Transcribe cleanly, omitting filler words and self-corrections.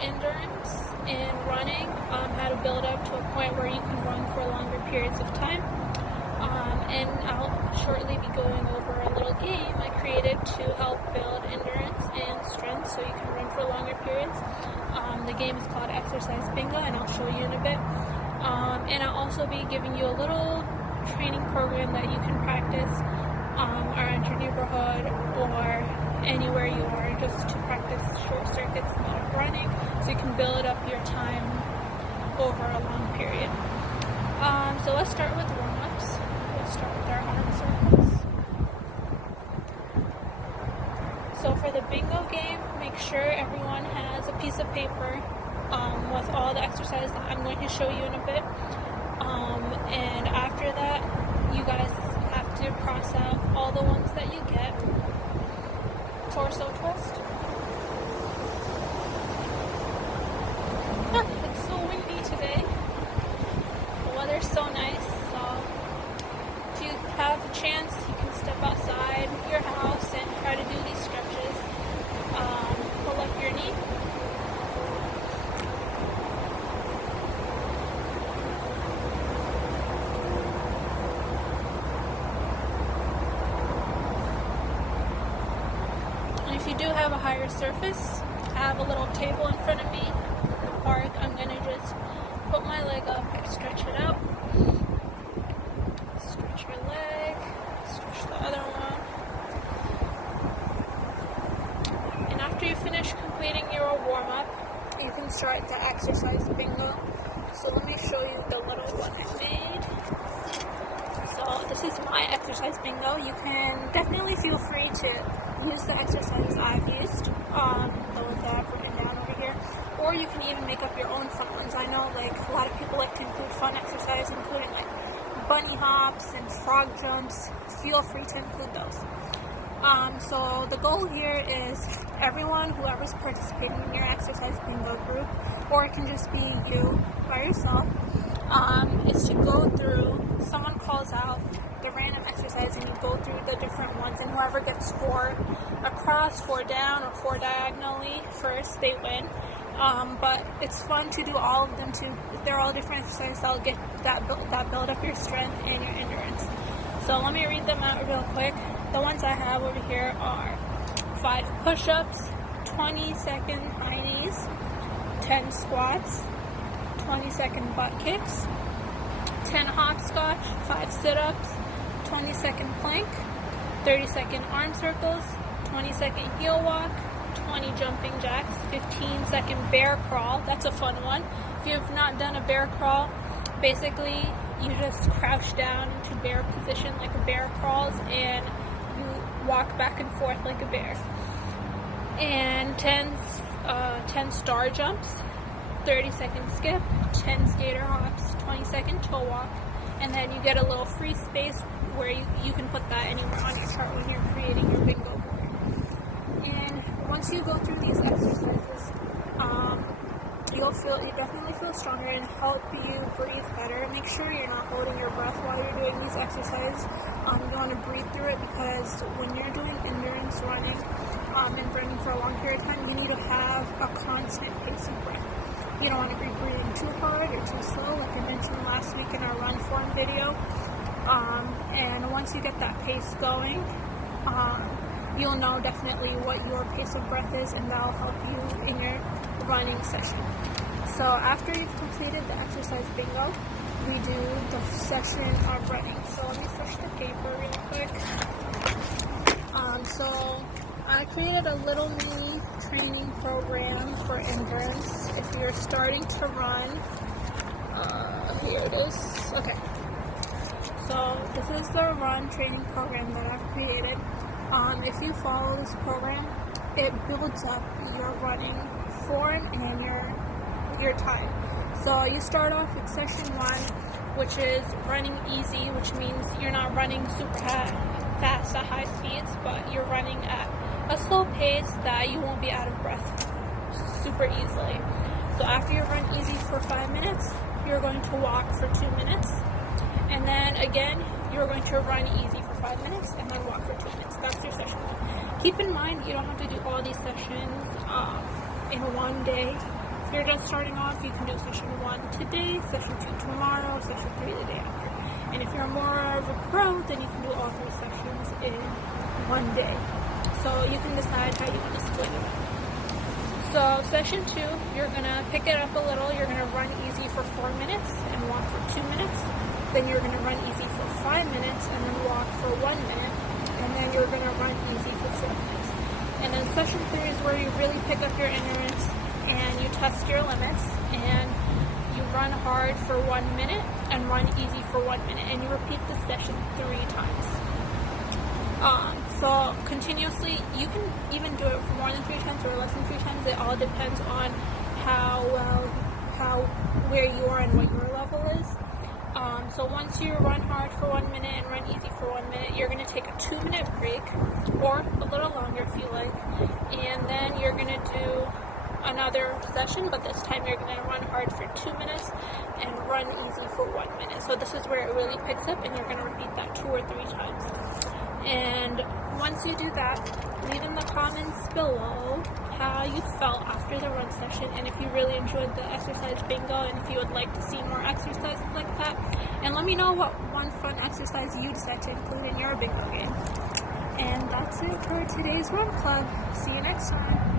endurance in running, how to build up to a point where you can run for longer periods of time. And I'll shortly be going over a little game I created to help build endurance and strength so you can run for longer periods. The game is called Exercise Bingo, and I'll show you in a bit. And I'll also be giving you a little training program that you can practice around your neighborhood or anywhere you are, just to practice short circuits instead of running, so you can build up your time over a long period. So let's start with warm-ups. Let's start with our arm circles. So for the bingo game, make sure everyone has a piece of paper with all the exercises that I'm going to show you in a bit. And after that, you guys have to cross out all the ones that you get. Torso twist. It's so windy today. The weather's so nice, so if you have a chance, you can step outside your house and try to do these stretches. Pull up your knee. If you do have a higher surface, I have a little table in front of me in the park. I'm going to just put my leg up, stretch it out, stretch your leg, stretch the other one. And after you finish completing your warm-up, you can start the exercise bingo. So let me show you the little one I made. So this is my exercise bingo. You can definitely feel free to use the exercises I've used, those that I've written down over here, or you can even make up your own fun ones. I know like a lot of people like to include fun exercises, including like bunny hops and frog jumps. Feel free to include those. So the goal here is everyone, whoever's participating in your exercise bingo group, or it can just be you by yourself, is to go through, someone calls out the random exercise and you go through the different ones, and whoever gets 4 across, 4 down, or 4 diagonally first, they win. But it's fun to do all of them too. They're all different exercises that'll get that build up your strength and your endurance. So let me read them out real quick. The ones I have over here are 5 push-ups, 20-second high knees, 10 squats, 20-second butt kicks, 10 hopscotch, 5 sit-ups, 20-second plank, 30-second arm circles, 20-second heel walk, 20 jumping jacks, 15-second bear crawl. That's a fun one. If you have not done a bear crawl, basically you just crouch down into bear position like a bear crawls, and you walk back and forth like a bear. And 10 star jumps, 30-second skip, 10 skater hops, 20-second toe walk, and then you get a little free space where you can put that anywhere on your chart when you're creating your bingo board. And once you go through these exercises, you definitely feel stronger and help you breathe better. Make sure you're not holding your breath while you're doing these exercises. You want to breathe through it, because when you're doing endurance running and running for a long period of time, you need to have a constant pace of breath. You don't want to be breathing too hard or too slow, like I mentioned last week in our run form video. And once you get that pace going, you'll know definitely what your pace of breath is, and that'll help you in your running session. So after you've completed the exercise bingo, we do the session of running. So let me switch the paper real quick. So I created a little mini training program for endurance. If you're starting to run, here it is. Okay. So this is the run training program that I've created. If you follow this program, it builds up your running form and your time. So you start off with session 1, which is running easy, which means you're not running super fast at high speeds, but you're running at a slow pace that you won't be out of breath super easily. So after you run easy for 5 minutes, you're going to walk for 2 minutes, and then again you're going to run easy for 5 minutes and then walk for 2 minutes. That's your session. Keep in mind, you don't have to do all these sessions in one day. you're just starting off, you can do session 1 today, session 2 tomorrow, session 3 the day after. And if you're more of a pro, then you can do all 3 sessions in one day. So you can decide how you want to split it up. So session 2, you're going to pick it up a little. You're going to run easy for 4 minutes and walk for 2 minutes. Then you're going to run easy for 5 minutes and then walk for 1 minute. And then you're going to run easy for 4 minutes. And then session 3 is where you really pick up your endurance and you test your limits. And you run hard for 1 minute and run easy for 1 minute. And you repeat the session 3 times. So continuously, you can even do it for more than 3 times or less than 3 times. It all depends on where you are and what your level is. So once you run hard for 1 minute and run easy for 1 minute, you're going to take a 2-minute break, or a little longer if you like, and then you're going to do another session, but this time you're going to run hard for 2 minutes and run easy for 1 minute. So this is where it really picks up, and you're going to repeat that 2 or 3 times. And once you do that, leave in the comments below how you felt after the run session, and if you really enjoyed the exercise bingo, and if you would like to see more exercises like that. And let me know what one fun exercise you decide to include in your bingo game. And that's it for today's run club. See you next time.